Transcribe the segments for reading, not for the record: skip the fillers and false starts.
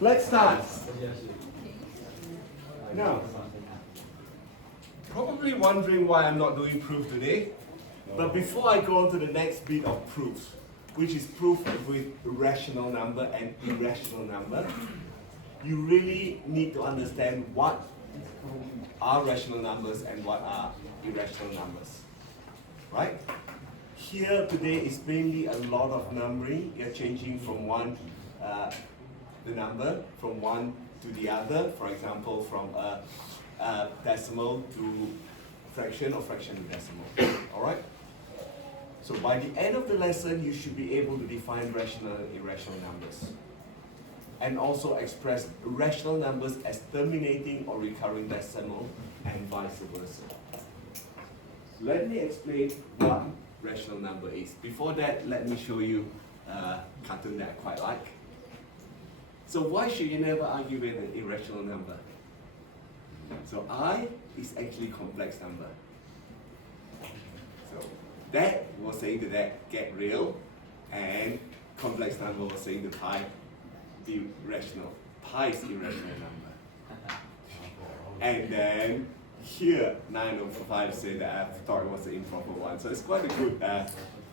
Let's start. Now, probably wondering why I'm not doing proof today. But before I go on to the next bit of proofs, which is proof with rational number and irrational number, you really need to understand what are rational numbers and what are irrational numbers. Right? Here today is mainly a lot of numbering. You're changing from the number from one to the other. For example, from a decimal to fraction or fraction to decimal. All right? So by the end of the lesson, you should be able to define rational and irrational numbers. And also express rational numbers as terminating or recurring decimal and vice versa. Let me explain what rational number is. Before that, let me show you a cartoon that I quite like. So why should you never argue with an irrational number? So I is actually complex number. So that was saying to that get real, and complex number was saying to pi be rational. Pi is irrational number. And then here 9 over 5 say that I thought it was an improper one. So it's quite a good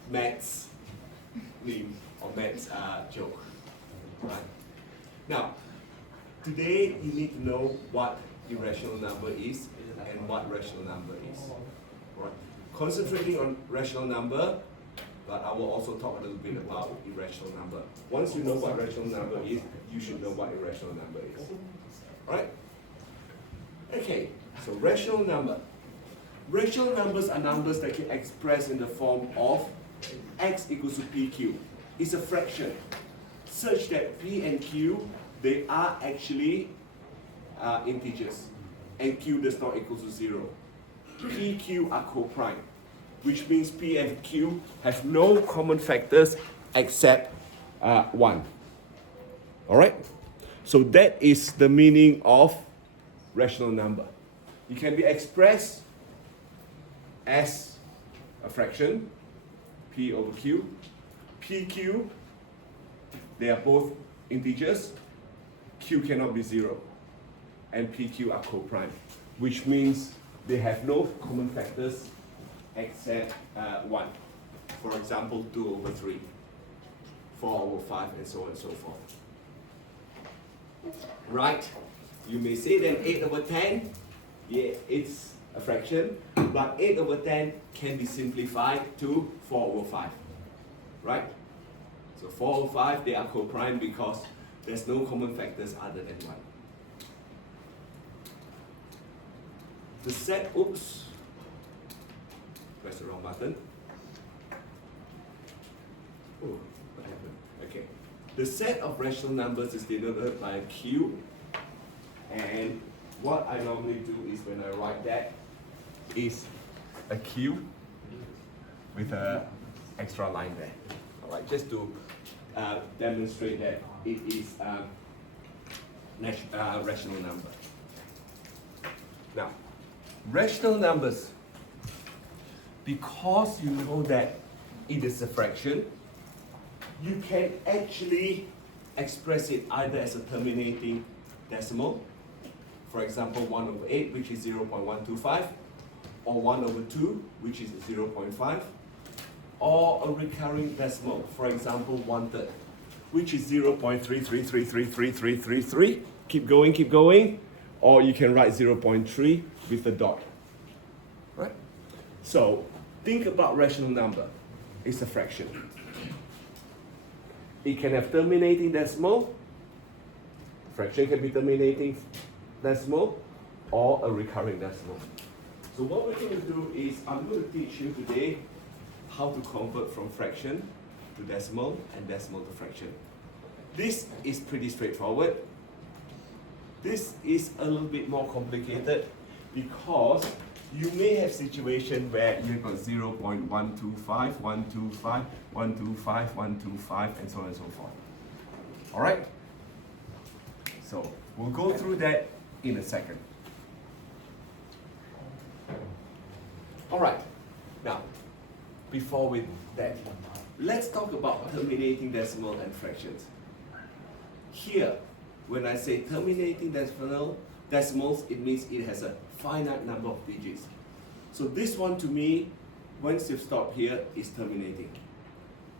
maths meme or maths joke. Right? Now, today you need to know what irrational number is and what rational number is. Right? Concentrating on rational number, but I will also talk a little bit about irrational number. Once you know what rational number is, you should know what irrational number is. Right? Okay, so rational number. Rational numbers are numbers that can express in the form of x equals to pq. It's a fraction, such that p and q, they are actually integers, and q does not equal to 0. P, q are co-prime, which means p and q have no common factors except 1. Alright? So that is the meaning of rational number. It can be expressed as a fraction, p over q. pq, they are both integers. Q cannot be 0. And pq are co-prime, which means they have no common factors except 1. For example, 2 over 3, 4 over 5, and so on and so forth. Right? You may say then 8 over 10, yeah, it's a fraction, but 8 over 10 can be simplified to 4 over 5. Right? So 4 over 5, they are co-prime because there's no common factors other than 1. The set, oops, press the wrong button. Oh, what happened? Okay. The set of rational numbers is denoted by a q, and what I normally do is when I write that is a q with an extra line there. All right, just to demonstrate that it is a rational number. Now, rational numbers, because you know that it is a fraction, you can actually express it either as a terminating decimal, for example 1 over 8, which is 0.125, or 1 over 2, which is 0.5, or a recurring decimal, for example 1/3, which is 0.3333333. Keep going, or you can write 0.3 with a dot. Right? So think about rational number. It's a fraction. It can have terminating decimal. Fraction can be terminating decimal or a recurring decimal. So what we're going to do is I'm going to teach you today how to convert from fraction to decimal and decimal to fraction. This is pretty straightforward. This is a little bit more complicated because you may have situations where you've got 0.125, 125, 125, 125, and so on and so forth. All right? So we'll go through that in a second. All right. Now, before we that, let's talk about terminating decimal and fractions. here, when I say terminating decimals, it means it has a finite number of digits. So this one to me, once you stop here, is terminating.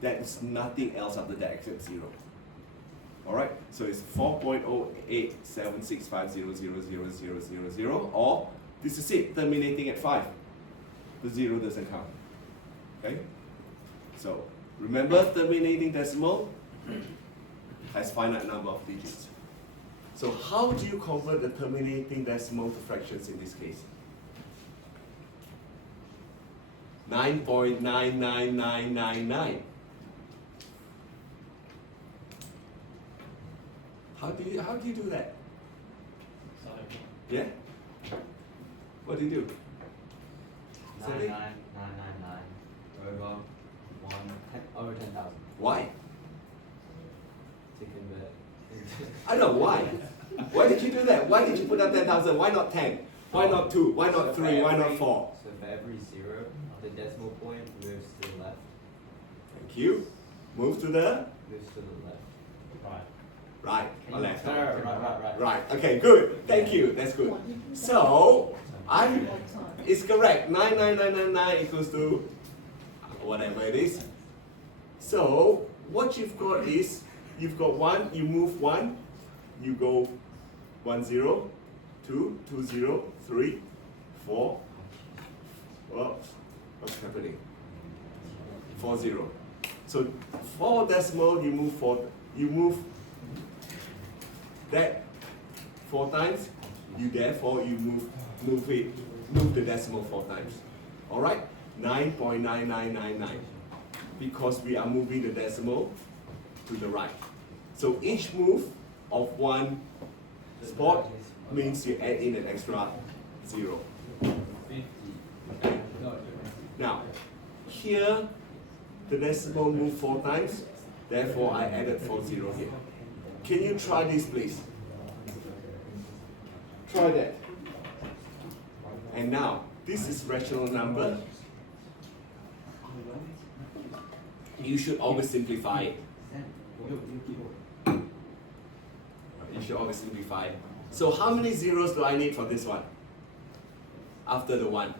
There is nothing else after that except 0. Alright, so it's 4.087650000000, or this is it, terminating at 5. The 0 doesn't count. Okay? So remember, terminating decimal has finite number of digits. So how do you convert the terminating decimal to fractions in this case? 9.99999. How do you do that? Sorry. Yeah? What do you do? 99999 over 10,000. Why? To convert. I don't know why. Why did you do that? Why did you put up 10,000? Why not 10? Why not 2? Why not 3? Why not 4? So for every 0, the decimal point moves to the left. Thank you. Move to the Moves to the left. right or left. Right. Right. Okay. Good. Thank you. That's good. So it's correct. 99999 equals to whatever it is. So what you've got is you've got 1. You move 1. You go 1 0, 2 2 0, 3 4. Well, what's happening? 4 0. So 4 decimal, you move 4. You move that 4 times. You therefore you move the decimal 4 times. All right, 9.9999, because we are moving the decimal to the right. So each move of 1 spot means you add in an extra 0. Okay. Now, here the decimal moved 4 times, therefore I added 4 0 here. Can you try this, please? Try that. And now, this is rational number. You should always simplify it. You should always simplify it. So how many zeros do I need for this one? After the 1.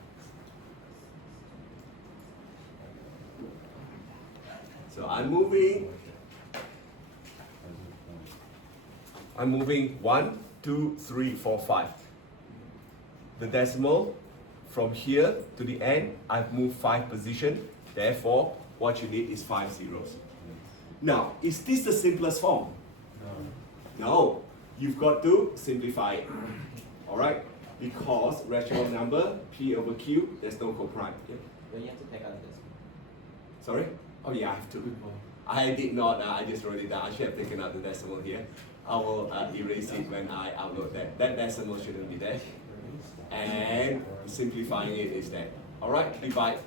So I'm moving 1, 2, 3, 4, 5. The decimal from here to the end, I've moved 5 position. Therefore, what you need is 5 zeros. Now, is this the simplest form? No. You've got to simplify it. Alright? Because rational number, P over Q, there's no coprime. You have to take out the decimal. Sorry? Oh yeah, I have to. I did not, I just wrote it down. I should have taken out the decimal here. I will erase it when I upload that. That decimal shouldn't be there. And simplifying it is that. Alright, divide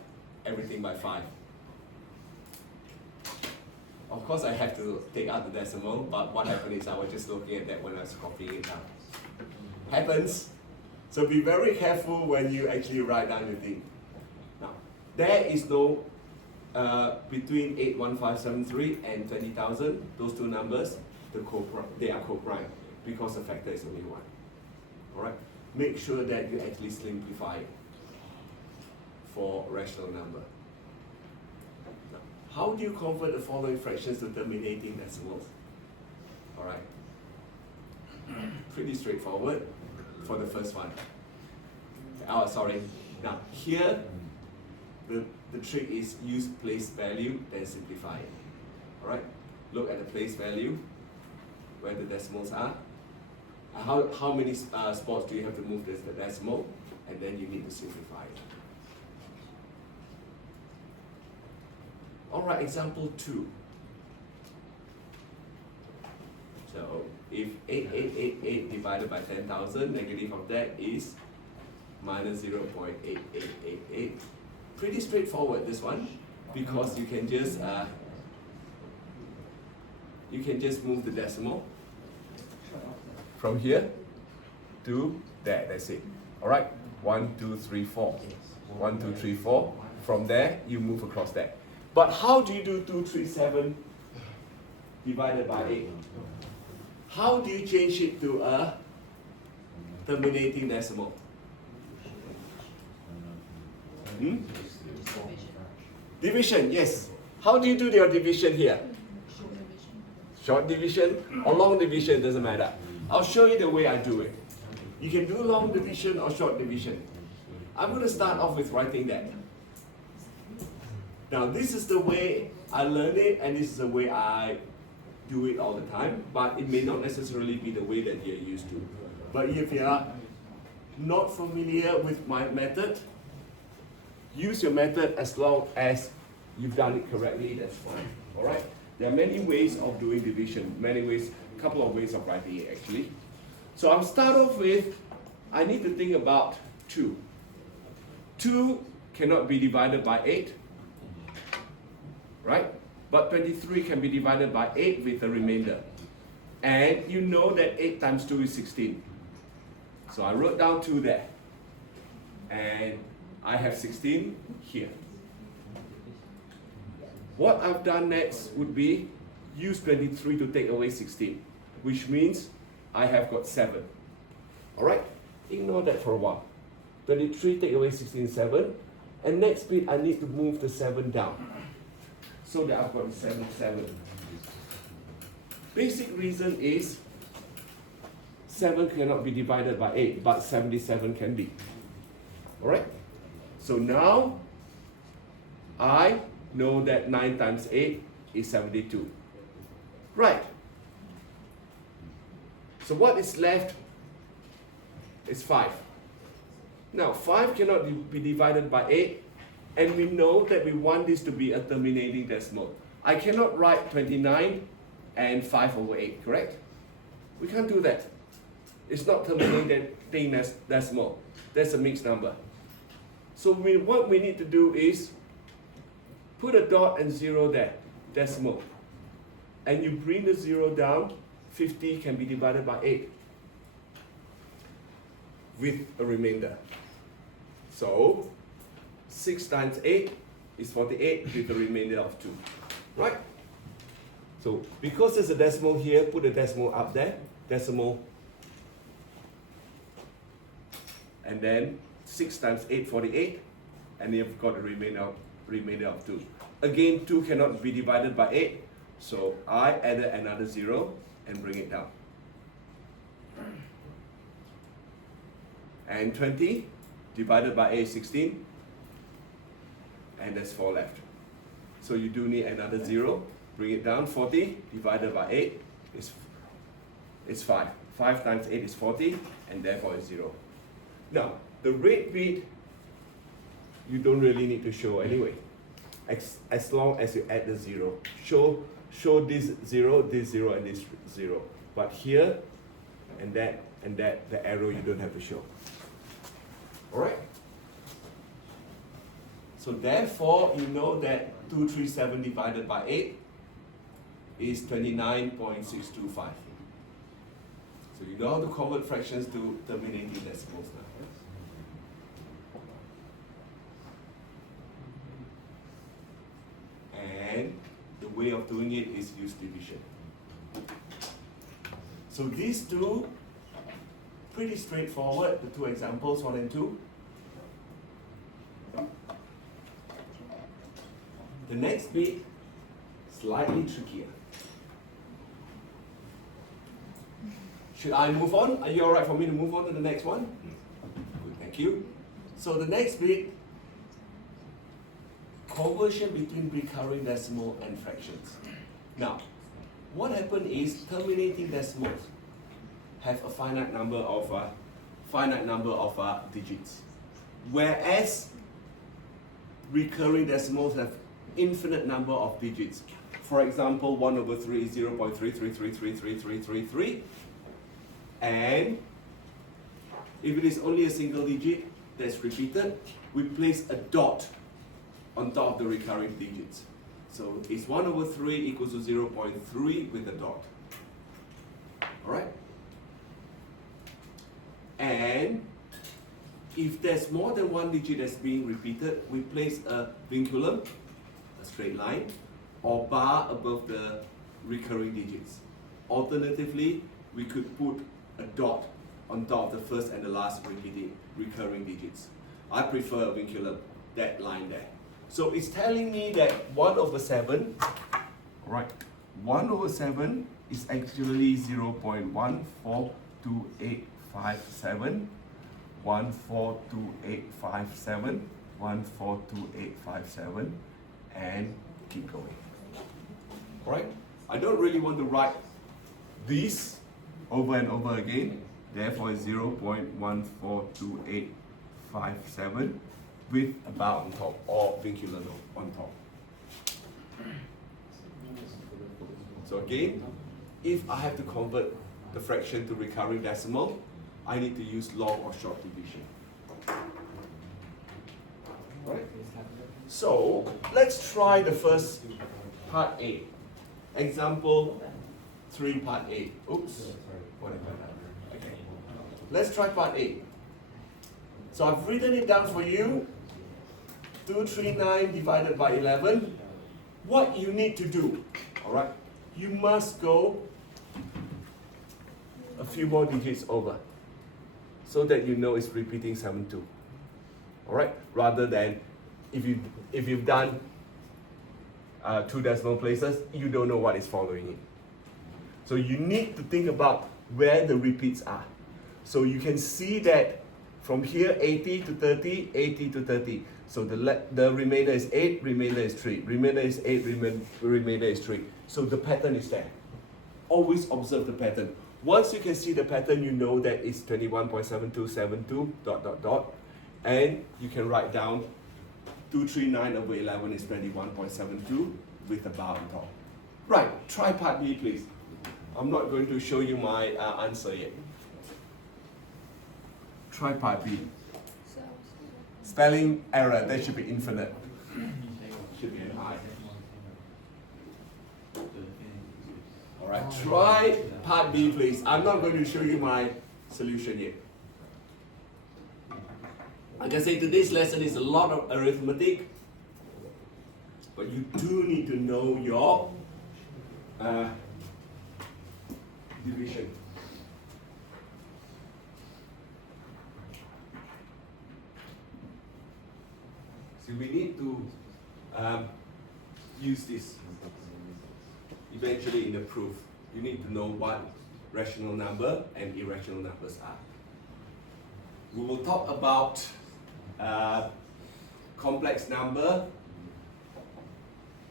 everything by 5. Of course I have to take out the decimal, but what happened is I was just looking at that when I was copying it down. Happens. So be very careful when you actually write down the thing. Now, there is no between 81573 and 20,000, those two numbers, they are co-prime because the factor is only 1. Alright? Make sure that you actually simplify it for rational number. Now, how do you convert the following fractions to terminating decimals? Alright? Pretty straightforward for the first one. Oh, sorry. Now, here, the trick is use place value, then simplify it. Alright? Look at the place value, where the decimals are. How many spots do you have to move the decimal? And then you need to simplify it. Alright, example 2. So, if 8888 divided by 10,000, negative of that is minus 0.8888. Pretty straightforward, this one, because you can just move the decimal from here to there. That's it. All right. 1, 2, 3, 4. 1, 2, 3, 4. From there, you move across that. But how do you do 237 divided by 8? How do you change it to a terminating decimal? Hmm? Division, yes. How do you do your division here? Short division or long division, doesn't matter. I'll show you the way I do it. You can do long division or short division. I'm going to start off with writing that. Now this is the way I learn it, and this is the way I do it all the time, but it may not necessarily be the way that you're used to. But if you are not familiar with my method, use your method as long as you've done it correctly, that's fine. Alright? There are many ways of doing division, a couple of ways of writing it actually. So I'll start off with, I need to think about 2. 2 cannot be divided by 8, right? But 23 can be divided by 8 with a remainder. And you know that 8 times 2 is 16. So I wrote down 2 there. And I have 16 here. What I've done next would be use 23 to take away 16, which means I have got 7. Alright? Ignore that for a while. 23 take away 16, 7. And next bit I need to move the 7 down, so that I've got 7. Basic reason is 7 cannot be divided by 8, but 77 can be. Alright? So now I know that 9 times 8 is 72. Right. So what is left is 5. Now 5 cannot be divided by 8, and we know that we want this to be a terminating decimal. I cannot write 29 and 5 over 8, correct? We can't do that. It's not terminating decimal. That's a mixed number. So what we need to do is put a dot and 0 there, decimal. And you bring the 0 down, 50 can be divided by 8 with a remainder. So 6 times 8 is 48 with a remainder of 2. Right? So because there's a decimal here, put a decimal up there, decimal. And then 6 times 8, 48, and you've got a remainder of 2. Again, 2 cannot be divided by 8, so I added another 0 and bring it down. And 20 divided by 8 is 16, and there's 4 left. So you do need another 0, bring it down. 40 divided by 8 is 5. 5 times 8 is 40, and therefore is 0. Now, the red bit, you don't really need to show anyway, as long as you add the 0. Show this 0, and this 0. But here, and that, the arrow you don't have to show. Alright? So therefore, you know that 237 divided by 8 is 29.625. So you know how to convert fractions to terminating decimals now. And the way of doing it is use division. So these two, pretty straightforward, the two examples, 1 and 2. The next bit, slightly trickier. Should I move on? Are you alright for me to move on to the next one? Good, thank you. So the next bit, conversion between recurring decimal and fractions. Now, what happened is terminating decimals have a finite number of digits, whereas recurring decimals have infinite number of digits. For example, 1 over 3 is 0.33333333, and if it is only a single digit that's repeated, we place a dot on top of the recurring digits. So it's 1 over 3 equals to 0.3 with a dot. Alright? And if there's more than one digit that's being repeated, we place a vinculum, a straight line, or bar above the recurring digits. Alternatively, we could put a dot on top of the first and the last recurring digits. I prefer a vinculum, that line there. So it's telling me that 1 over 7, right? 1 over 7 is actually 0.142857, 142857, 142857, and keep going. Alright? I don't really want to write this over and over again, therefore it's 0.142857 with a bar on top or vinculum on top. So again, if I have to convert the fraction to recurring decimal, I need to use long or short division. Right? So let's try the first part A. Example 3, part A. Oops. Okay. Let's try part A. So I've written it down for you. 239 divided by 11. What you need to do, alright? You must go a few more digits over so that you know it's repeating 7-2. Alright? Rather than if you've done 2 decimal places, you don't know what is following it. So you need to think about where the repeats are. So you can see that from here 80 to 30, 80 to 30. So the remainder is 8, remainder is 3. Remainder is 8, remainder is 3. So the pattern is there. Always observe the pattern. Once you can see the pattern, you know that it's 21.7272 ... And you can write down 239 over 11 is 21.72 with a bar on top. Right, try part B please. I'm not going to show you my answer yet. Try part B. Spelling error, that should be infinite. Should be an I. Alright, try part B please. I'm not going to show you my solution yet. Like I say, today's lesson is a lot of arithmetic, but you do need to know your division. So we need to use this eventually in the proof. You need to know what rational number and irrational numbers are. We will talk about complex number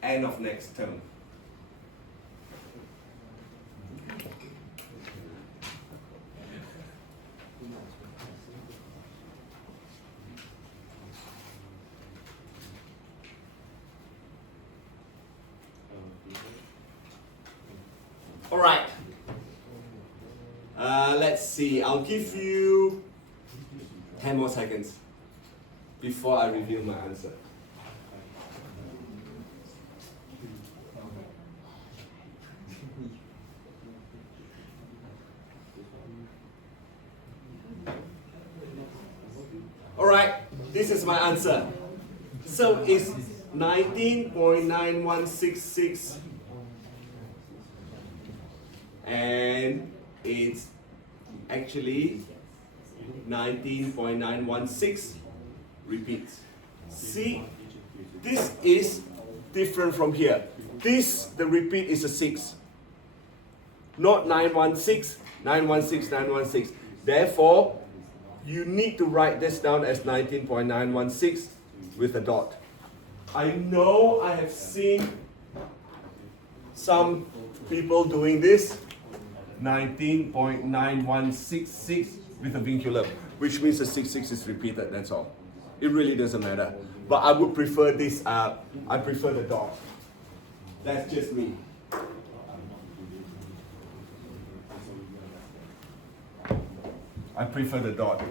end of next term. All right. Let's see. I'll give you 10 more seconds before I reveal my answer. All right, this is my answer. So it's 19.9166 and it's actually 19.916 repeats. See, this is different from here. This, the repeat is a 6. Not 916, 916, 916. Therefore, you need to write this down as 19.916 with a dot. I know I have seen some people doing this, 19.9166 with a vinculum, which means the 66 is repeated, that's all. It really doesn't matter. But I would prefer this, I prefer the dot. That's just me. I prefer the dot.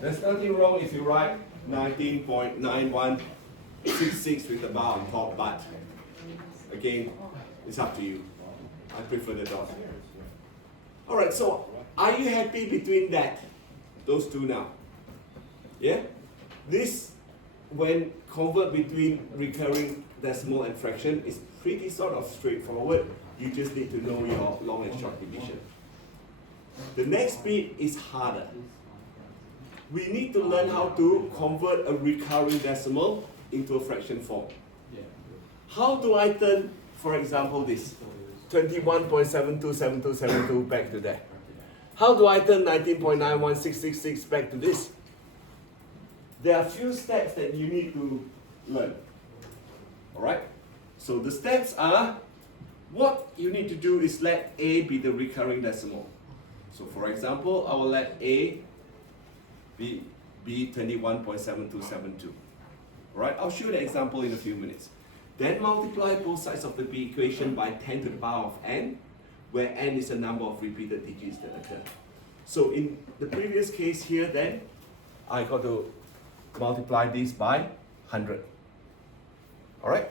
There's nothing wrong if you write 19.9166 with a bar on top, but again, it's up to you. I prefer the dot. Alright, so are you happy between those two now? Yeah? This, when convert between recurring decimal and fraction, is pretty sort of straightforward. You just need to know your long and short division. The next bit is harder. We need to learn how to convert a recurring decimal into a fraction form. How do I turn, for example, this 21.727272 back to that? How do I turn 19.916666 back to this? There are a few steps that you need to learn. Alright? So the steps are, what you need to do is let A be the recurring decimal. So for example, I will let A be 21.7272. Alright, I'll show you the example in a few minutes. Then multiply both sides of the B equation by 10 to the power of n, where n is the number of repeated digits that occur. So in the previous case here then, I got to multiply this by 100. Alright?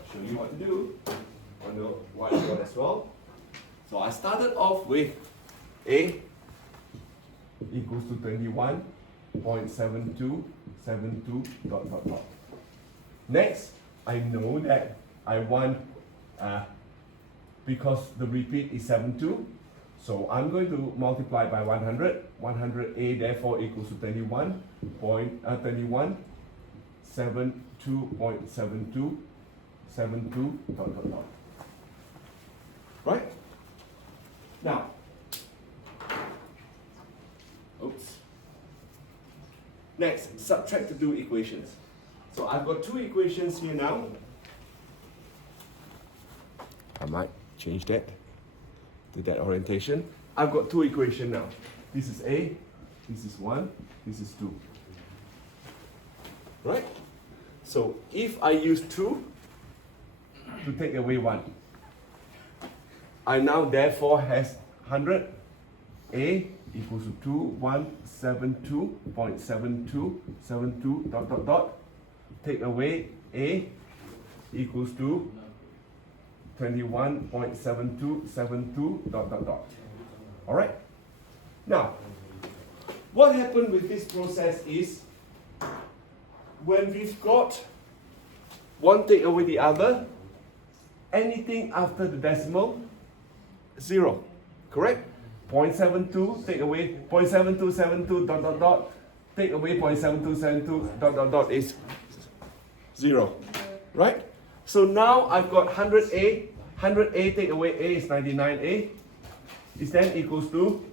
I'll show you what to do on the whiteboard as well. So I started off with A equals to 21.7272 ... Next, I know that I want, because the repeat is 72, so I'm going to multiply by 100. 100A therefore equals to 21.72.72 ... Right? Now, oops. Next, subtract the two equations. So I've got two equations here now. I might change that to that orientation. I've got two equations now. This is A, this is 1, this is 2. Right? So if I use 2 to take away 1, I now therefore has 100. A equals to 2172.7272 ... Take away A equals to 21.7272 ... Alright? Now, what happened with this process is, when we've got one take away the other, anything after the decimal, 0. Correct? 0.72 take away 0.7272 ... Take away 0.7272 ... is 0. Right? So now I've got 100A. 100A take away A is 99A. Is then equals to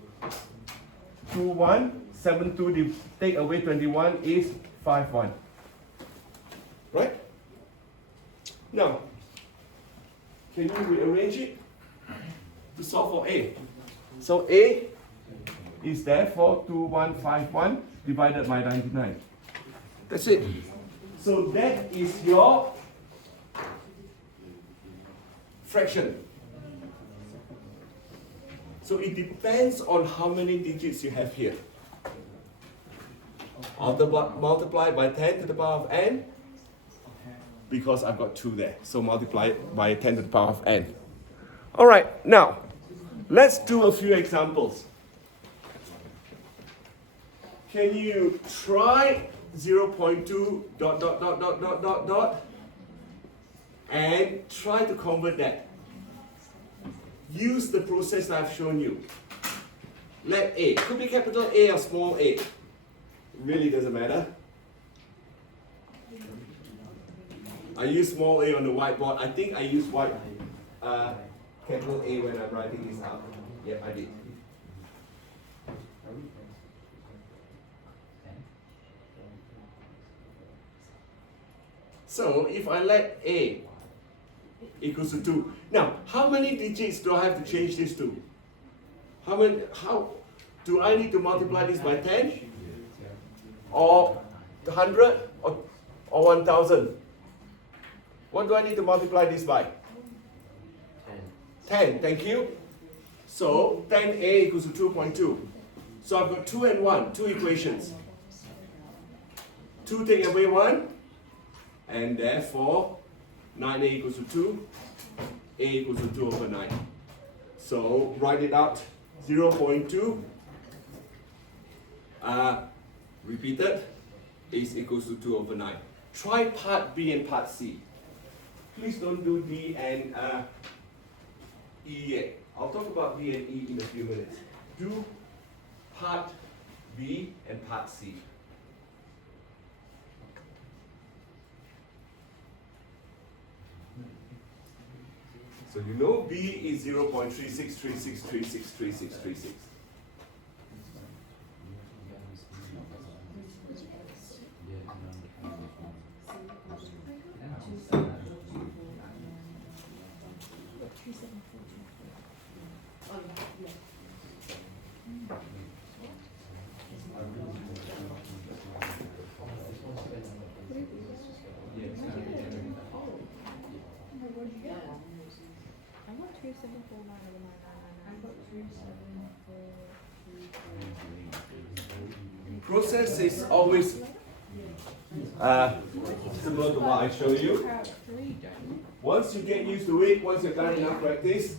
2172 take away 21 is 51. Right? Now, can you rearrange it to solve for A? So A is therefore 2151 divided by 99. That's it. So that is your fraction. So it depends on how many digits you have here. Multiply by 10 to the power of n, because I've got 2 there. So multiply it by 10 to the power of n. Alright, now let's do a few examples. Can you try 0.2 ... and try to convert that? Use the process that I've shown you. Let A, could be capital A or small a. It really doesn't matter. I use small a on the whiteboard. I think I use capital A when I'm writing this out. Yep, I did. So if I let A equals to 2. Now, how many digits do I have to change this to? How do I need to multiply this by 10? Or 100? Or 1000? What do I need to multiply this by? 10, thank you. So 10A equals to 2.2. So I've got 2 and 1, 2 equations. 2 take away 1, and therefore 9A equals to 2, A equals to 2 over 9. So write it out, 0.2 repeated is equals to 2 over 9. Try part B and part C. Please don't do D and E yet. I'll talk about B and E in a few minutes. Do part B and part C. So you know B is 0.3636363636. Process is always similar to what I show you. Once you get used to it, once you've done enough practice,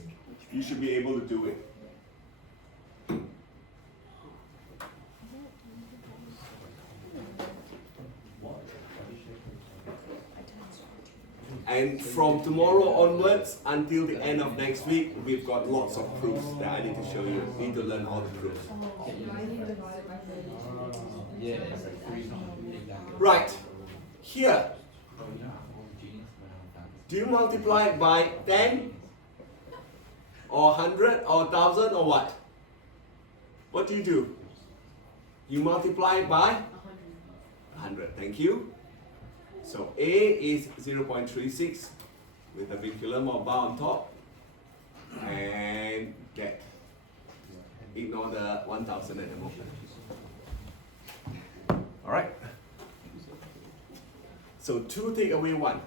you should be able to do it. And from tomorrow onwards until the end of next week, we've got lots of proofs that I need to show you. You need to learn all the proofs. Right, here, do you multiply it by 10 or 100 or 1000 or what? What do you do? You multiply it by 100, thank you. So A is 0.36 with a vinculum or bar on top, and that. Ignore the 1000 at the moment. Alright? So 2 take away 1.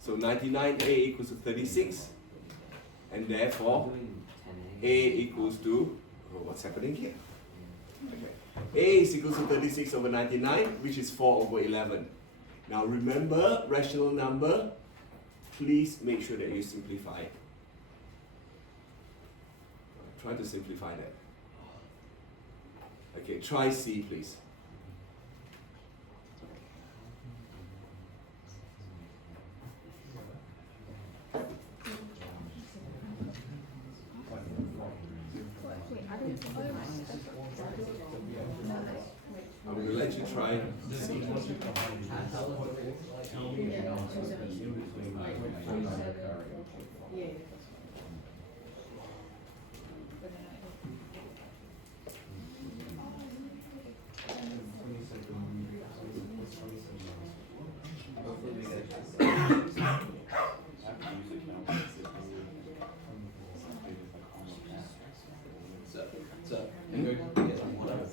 So 99A equals to 36, and therefore A equals to, what's happening here? Okay. A is equal to 36 over 99, which is 4 over 11. Now remember, rational number, please make sure that you simplify it. Try to simplify that. Okay, try C, please. I'm going to let you try C.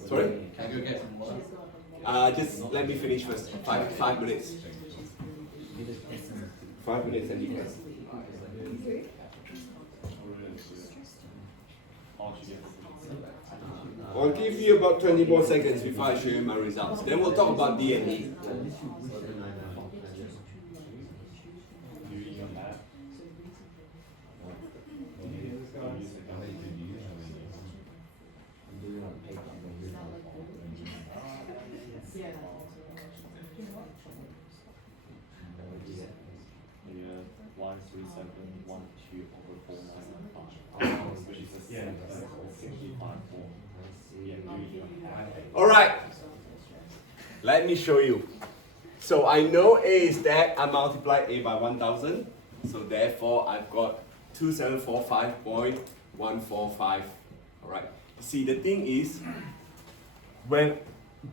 Sorry? Can I go get some water? Just let me finish first. 5 minutes. 5 minutes and you can. I'll give you about 20 more seconds before I show you my results. Then we'll talk about D and E. Alright, let me show you. So I know A is that, I multiplied A by 1000, so therefore I've got 2745.145. Alright, see the thing is, when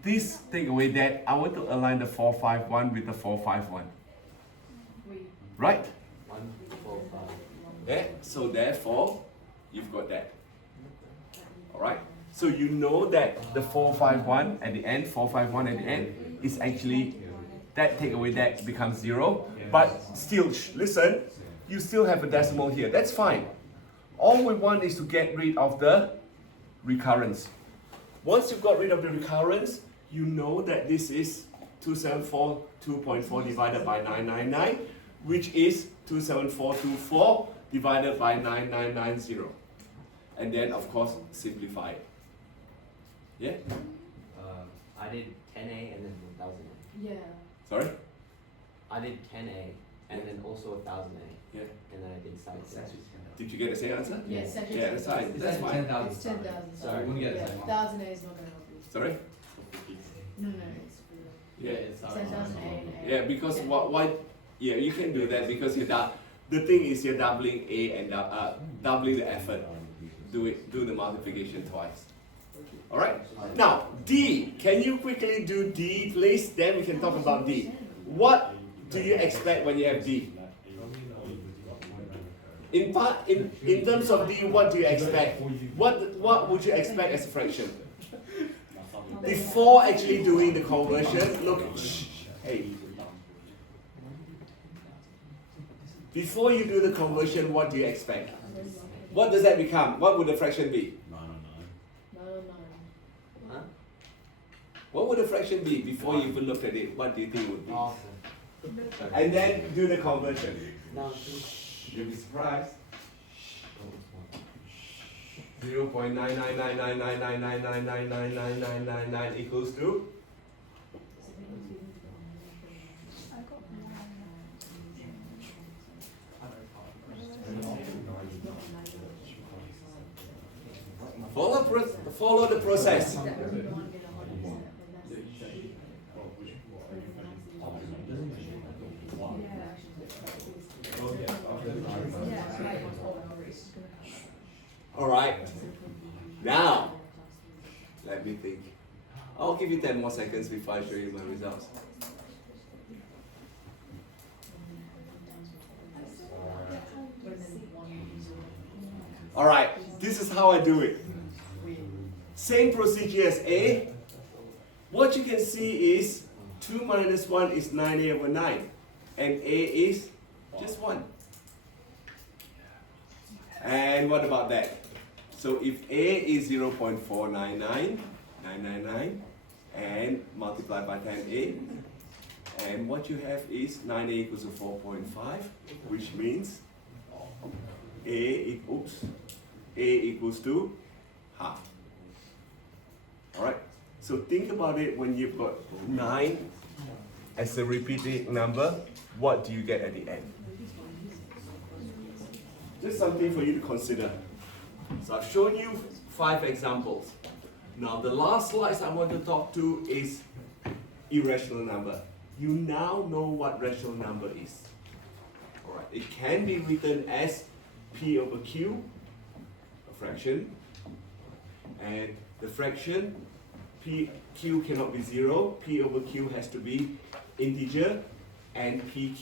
this take away that, I want to align the 451 with the 451. Right? 145. Yeah, so therefore, you've got that. Alright? So you know that the 451 at the end, 451 at the end, is actually, that take away that becomes 0. But still, listen, you still have a decimal here. That's fine. All we want is to get rid of the recurrence. Once you've got rid of the recurrence, you know that this is 2742.4 divided by 999, which is 27424 divided by 9990. And then, of course, simplify it. Yeah? I did 10A and then 1000. Yeah. Sorry? I did 10A and then also 1000A. Yeah. And then I did side test. Did you get the same answer? Yes, Yeah, that's fine. That's fine. It's 10,000. Sorry, we get the Yeah, same one. 1000 A is not gonna help you. Sorry? No, it's for the. Yeah. It's 10,000 A and A. Yeah, because why? Yeah, you can do that because the thing is you're doubling A and doubling the effort. Do the multiplication twice. All right. Now D. Can you quickly do D, please? Then we can talk about D. What do you expect when you have D? In terms of D, what do you expect? What would you expect as a fraction? Before actually doing the conversion, look. Hey. Before you do the conversion, what do you expect? What does that become? What would the fraction be? 909. Huh? What would the fraction be before you even looked at it? What do you think it would be? Awesome. And then do the conversion. Now, You'll be surprised. 0.9999999999999 equals to? Follow the process. All right. Now, let me think. I'll give you 10 more seconds before I show you my results. All right. This is how I do it. Same procedure as A. What you can see is 2 minus 1 is 9A over 9. And A is just 1. And what about that? So if A is 0.499999 and multiply by 10A, and what you have is 9A equals to 4.5, which means A equals to half. Alright, so think about it when you've got 9 as a repeating number, what do you get at the end? Just something for you to consider. So I've shown you 5 examples. Now the last slides I want to talk to is irrational number. You now know what rational number is. Alright, it can be written as P over Q, a fraction, and the fraction Q cannot be 0, P over Q has to be integer, and P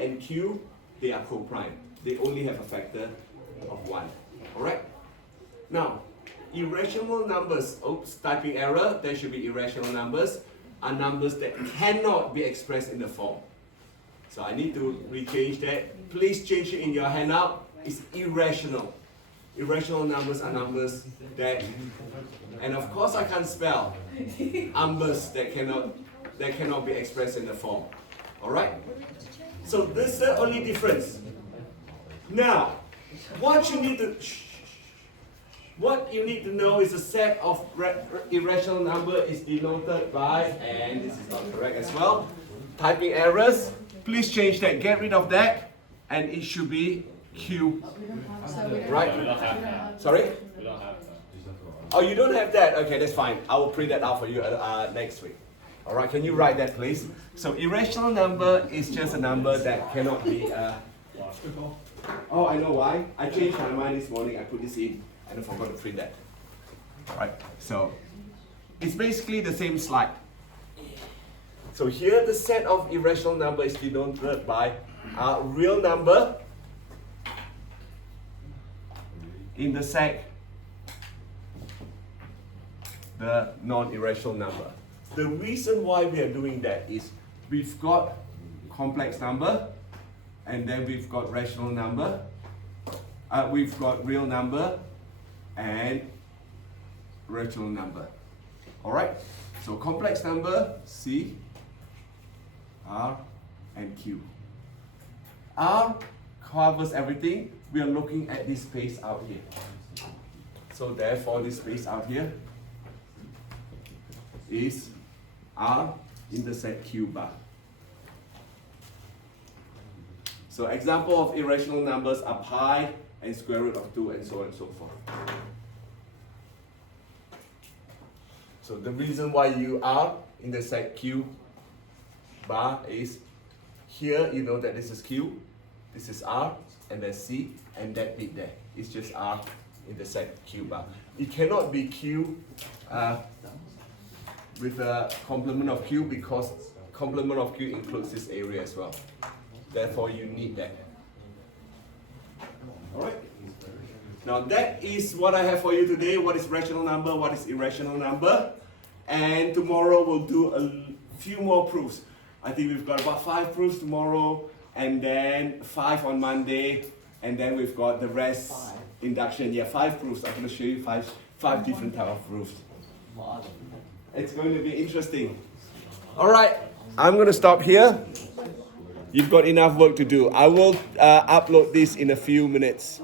and Q, they are co-prime. They only have a factor of 1. Alright? Now, irrational numbers, oops, typing error, there should be irrational numbers, are numbers that cannot be expressed in the form. So I need to rechange that. Please change it in your handout. It's irrational. Irrational numbers are numbers that, and of course I can't spell, numbers that cannot be expressed in the form. Alright? So this is the only difference. Now, what you need to know is a set of irrational number is denoted by, and this is not correct as well, typing errors. Please change that, get rid of that, and it should be Q. Right? Sorry? We don't have that. Oh, you don't have that? Okay, that's fine. I will print that out for you next week. Alright, can you write that please? So irrational number is just a number that cannot be... Oh, I know why. I changed my mind this morning. I put this in and I forgot to print that. Alright, so it's basically the same slide. So here the set of irrational number is denoted by a real number intersect the non-irrational number. The reason why we are doing that is we've got complex number, and then we've got rational number, we've got real number, and rational number. Alright? So complex number, C, R, and Q. R covers everything. We are looking at this space out here. So therefore this space out here is R intersect Q bar. So example of irrational numbers are pi and square root of 2 and so on and so forth. So the reason why you are intersect Q bar is here you know that this is Q, this is R, and then C, and that bit there. It's just R intersect Q bar. It cannot be Q with a complement of Q because complement of Q includes this area as well. Therefore, you need that. Alright? Now that is what I have for you today. What is rational number? What is irrational number? And tomorrow we'll do a few more proofs. I think we've got about 5 proofs tomorrow, and then 5 on Monday, and then we've got the rest induction. Yeah, 5 proofs. I'm going to show you five different type of proofs. It's going to be interesting. Alright, I'm going to stop here. You've got enough work to do. I will upload this in a few minutes.